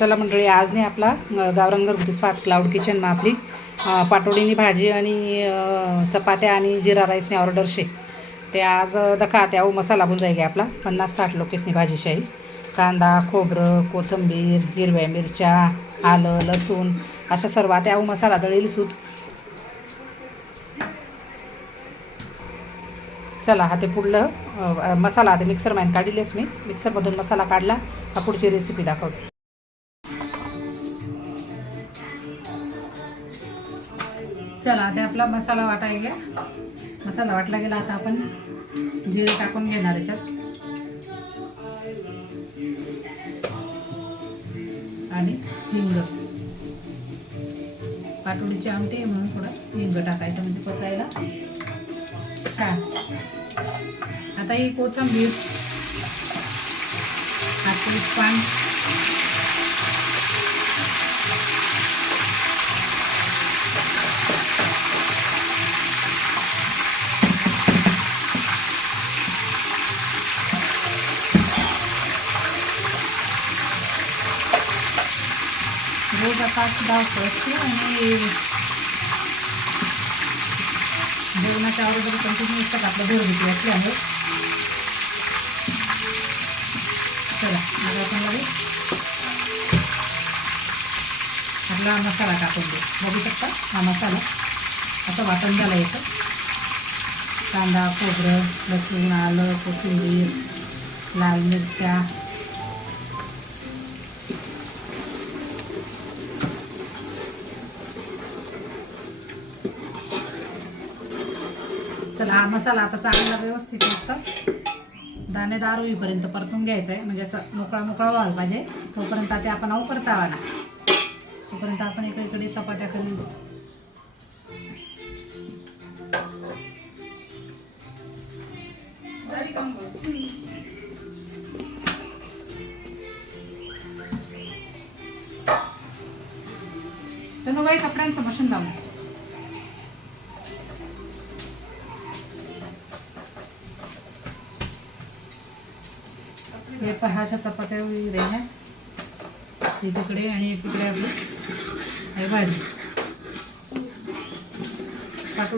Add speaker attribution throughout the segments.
Speaker 1: चला मंडळी आज नाही आपला अं, गावरान घरगुती स्वाद क्लाउड किचनमा आपली पाटोडीनी भाजी आणि चपात्या आणि जिरा राईसने ऑर्डर शे. ते आज दखा त्या मसाला बुंजाय गे आपला पन्नास साठ लोकेसनी भाजीशाही कांदा खोबरं कोथिंबीर हिरव्या मिरच्या आलं लसूण अशा सर्व त्या मसाला दळेल सूत. चला हा ते पुढलं मसाला आता मिक्सर मॅन काढिलेस मी. मिक्सरमधून मसाला काढला हा पुढची रेसिपी दाखवते. चला आता आपला मसाला वाटायला गेला. मसाला वाटला गेला आता आपण जिरे टाकून घेणार याच्यात. आणि हिंग. पाटोळीची आमटी आहे म्हणून थोडं हिंग टाकायचं म्हणजे पचायला. छान. आता ही कोथंबीर पान. पाच आता धावतो असते आणि जेवणाच्या अगोदर कंटिन्यू असतात आपलं घरगुती असल्यामुळे चला मग आपण लगेच आपला मसाला टाकून देऊ बघू शकता हा मसाला असं वाटण झालं याचं कांदा खोबरं लसूण आलं कोथिंबीर लाल मिरच्या चला हा मसाला आता चांगला व्यवस्थित मस्त दाणेदार होईपर्यंत परतून घ्यायचं आहे म्हणजे असं मोकळा मोकळा व्हायला पाहिजे. तोपर्यंत ते आपण अहो परतावा ना. तोपर्यंत आपण एकीकडे चपात्या करून तर बाई कपड्यांचं मशीन लावून पहा अशा चपात्या वगैरे ह्या हे तिकडे आणि तिकडे आपली. आहे भाजी.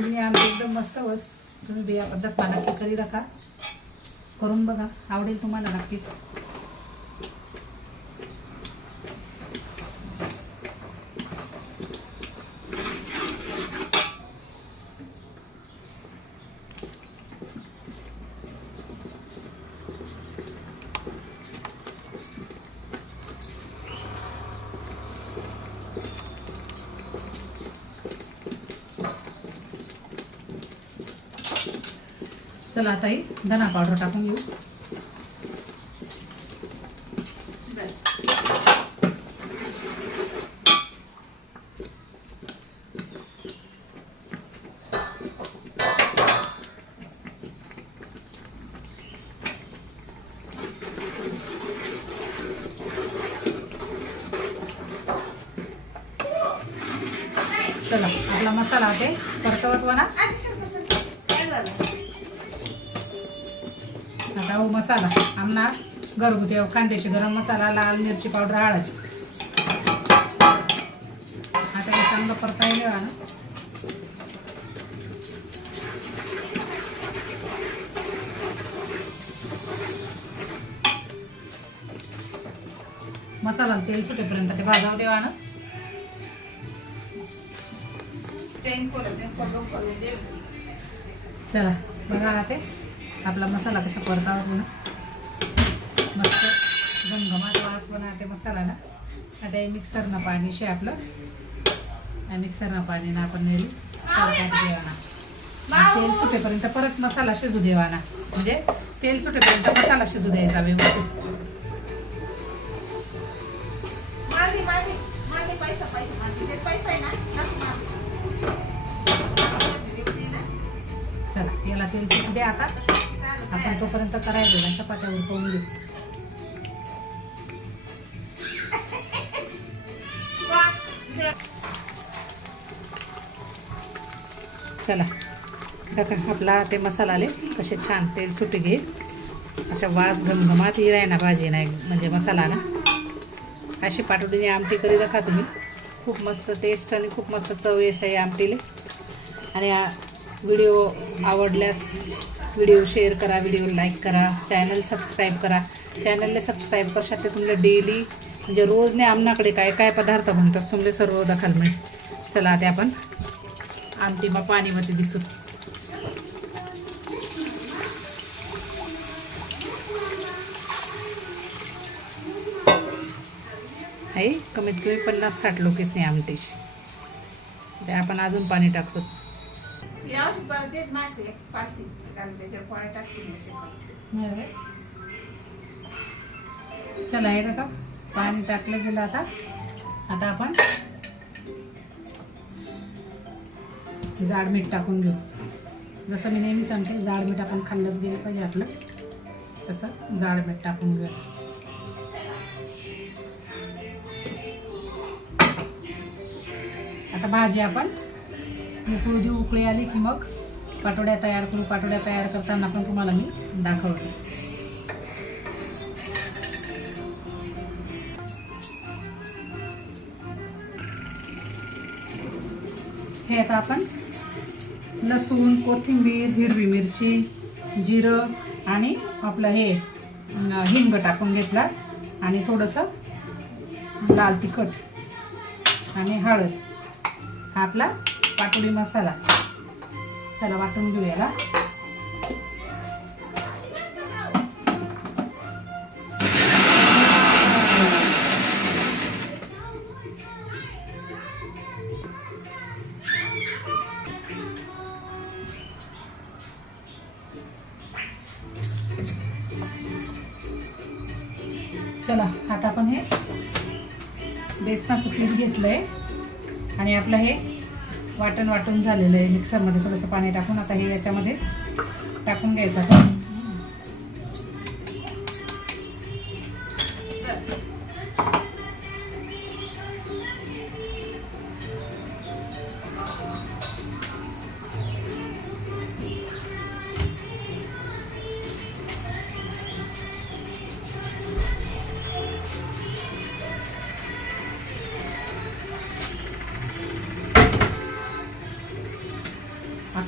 Speaker 1: मी आमची एकदम मस्त वस तुम्ही बिया पद्धत नक्की करी रखा. करून बघा. आवडेल तुम्हाला नक्कीच. चला आता ही धना पावडर टाकून घेऊ. चला आपला मसाला ते परतवत ना. आता हो मसाला आमना घरगुती कांद्याची गरम मसाला लाल मिरची पावडर हळद. आता हे चांगलं परतायला ना. मसाला तेल सुटेपर्यंत ते भाजाव देवा ना चला बघा आता आपला मसाला कशा परतावा ना मस्त घमघमाट वास बनवते मसाला ना आता हे मिक्सरनं पाणी शे आपलं. मिक्सरनं पाणी ना आपण नेली देवाना तेल सुटेपर्यंत परत मसाला शिजू देवाना. म्हणजे तेल सुटेपर्यंत मसाला शिजू द्यायचा व्यवस्थित. चला याला तेल सुटू द्या आता. आपण तोपर्यंत करायला चपात्या उरकवून घेऊ चला. बघा आपला ते मसालाले कसे छान तेल सुटी घे. अशा वास घमघमात ही राही ना भाजी नाही म्हणजे मसाला ना. अशी पाटोडीने आमटी करी खा तुम्ही. खूप मस्त टेस्ट आणि खूप मस्त चव येस आहे आमटीले. आणि व्हिडिओ आवडल्यास व्हिडिओ शेअर करा व्हिडिओ लाईक करा चॅनल सबस्क्राईब करा. चॅनलला सबस्क्राईब करशात ते तुम्हाला डेली म्हणजे रोज ने आमनाकडे काय काय पदार्थ बनतात तुमले सर्व दखल मिळेल. चला ते आपण आमटी मग पाणीमध्ये दिसू. आहे कमीत कमी पन्नास साठ लोकेच नाही आमटीशी ते आपण अजून पाणी टाकतो.
Speaker 2: यावर्षी परत देत माहिती आहे पाठतील कारण त्याच्यावर फळ टाकतील असे.
Speaker 1: चला हे का पाणी टाकलं गेलं आता आता आपण जाड मीठ टाकून घेऊ जसं मी नेहमी सांगते जाड मीठ आपण खाल्लंच गेलं पाहिजे आपलं. तसं जाड मीठ टाकून घेऊ आता भाजी आपण उकळू देऊ उकळी आली की मग पाटोड्या तयार करू. पाटोड्या तयार करताना पण तुम्हाला मी दाखवते. हे आता आपण लसूण कोथिंबीर हिरवी मिरची जिरं आणि आपलं हे हिंग टाकून घेतला आणि थोडंसं लाल तिखट आणि हळद. हा आपला पाटोडी मसाला. चला वाटून घेऊयाला. चला आता आपण हे बेसनाचं पीठ घेतलंय. आणि आपलं हे वाटण वाटून झालेलं आहे. मिक्सरमध्ये थोडंसं पाणी टाकून आता हे याच्यामध्ये टाकून घ्यायचं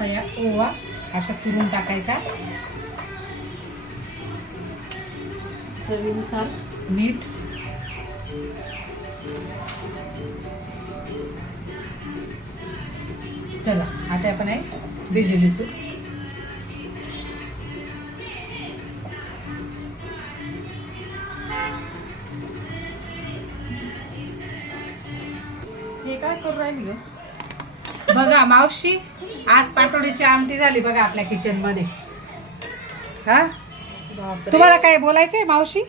Speaker 1: आता या ओवा अशा चुरून टाकायच्या. चवीनुसार. मीठ. चला आता आपण आहे भिजली सूप.
Speaker 2: हे काय करू राहिली
Speaker 1: बघा मावशी आज पाटोडीची आमटी झाली बघा आपल्या किचनमध्ये हा. तुम्हाला काय बोलायचंय मावशी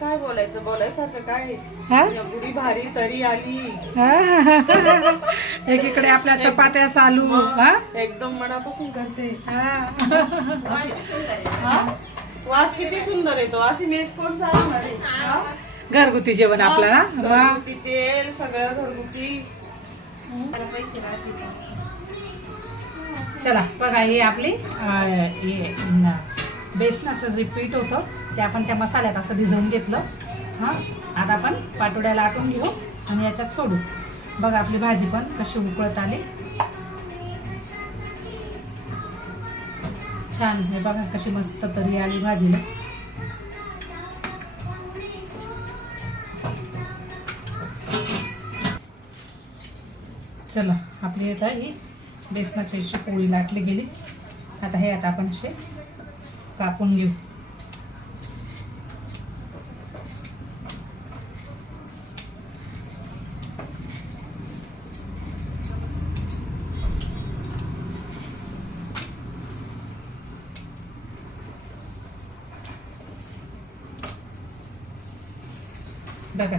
Speaker 2: काय बोलायचं बोलायसारखं काय?
Speaker 1: हा
Speaker 2: भारी तरी आली
Speaker 1: एकीकडे आपल्या चपात्या चालू हा
Speaker 2: एकदम मनापासून करते
Speaker 1: हा.
Speaker 2: हा? वास किती सुंदर येतो अशी मेस कोण आहे? हा?
Speaker 1: घरगुती जेवण आपलं ना.
Speaker 2: घरगुती तेल सगळं घरगुती.
Speaker 1: चला बघा हे आपली हे बेसनाचं जे पीठ होतं ते आपण त्या मसाल्यात असं भिजवून घेतलं. हां? आता आपण पाटोड्याला आटून घेऊ आणि याच्यात सोडू. बघा आपली भाजी पण कशी उकळत आली. छान हे बघा कशी मस्त तरी आली भाजीला. चला आपली आता ही बेसनाची अशी पोळी लाटली गेली. आता हे आता आपण असे कापून घेऊ. बघा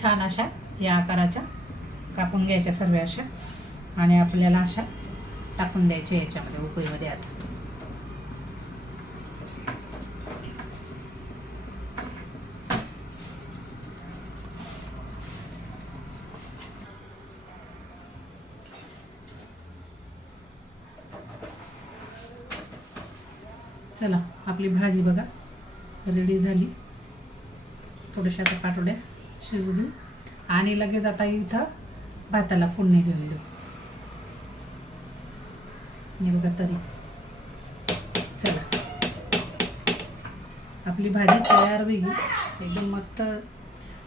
Speaker 1: छान अशा या आकाराच्या कापून घ्यायच्या सर्व अशा. आणि आपल्याला अशा टाकून द्यायचे याच्यामध्ये उकळीमध्ये आता. चला आपली भाजी बघा. रेडी झाली. थोड्याशा आता पाटोड्या शिजू देऊ. आणि लगेच आता इथं भाताला फोडणी घेऊन देऊ. हे बघा तरी. चला. आपली भाजी तयार होईल. एकदम मस्त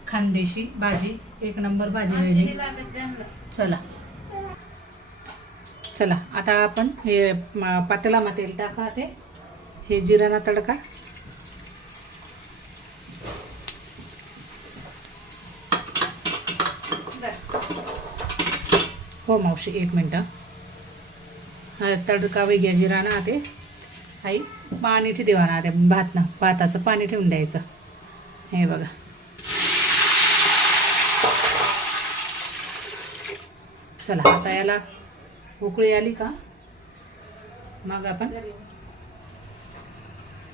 Speaker 1: खानदेशी भाजी. एक नंबर भाजी होईल चला. चला. आता आपण हे म- पातेलामध्ये तेल टाका ते. हे जिराना तडका. हो मावशी एक मिनटं. तडका वेगळ्या जिराना ते. आई पाणी ठे देवा ना ते भात ना भाताचं पाणी ठेवून द्यायचं. हे बघा. चला आता याला उकळी आली का? मग आपण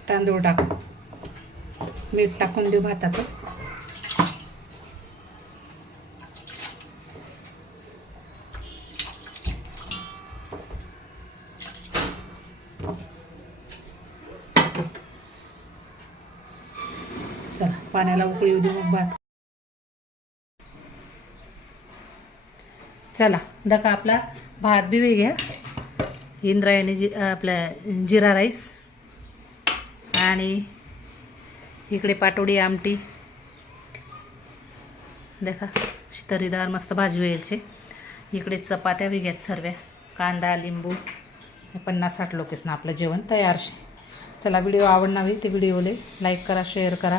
Speaker 1: तांदूळ टाकू. मीठ टाकून देऊ भाताचं चला पाण्याला उकळी येऊ देऊ मग भात. चला दका आपला भात बी वेगळ्या इंद्रायणी जी आपल्या जिरा राईस. आणि इकडे पाटोडी आमटी. देखा अशी तरीदार मस्त भाजी व्हायची इकडे चपात्या वेगळ्यात सर्व्या कांदा लिंबू पन्नास साठ लोकेसनं आपलं जेवण तयार शे. चला व्हिडिओ आवडणार ते व्हिडिओले लाईक करा शेअर करा.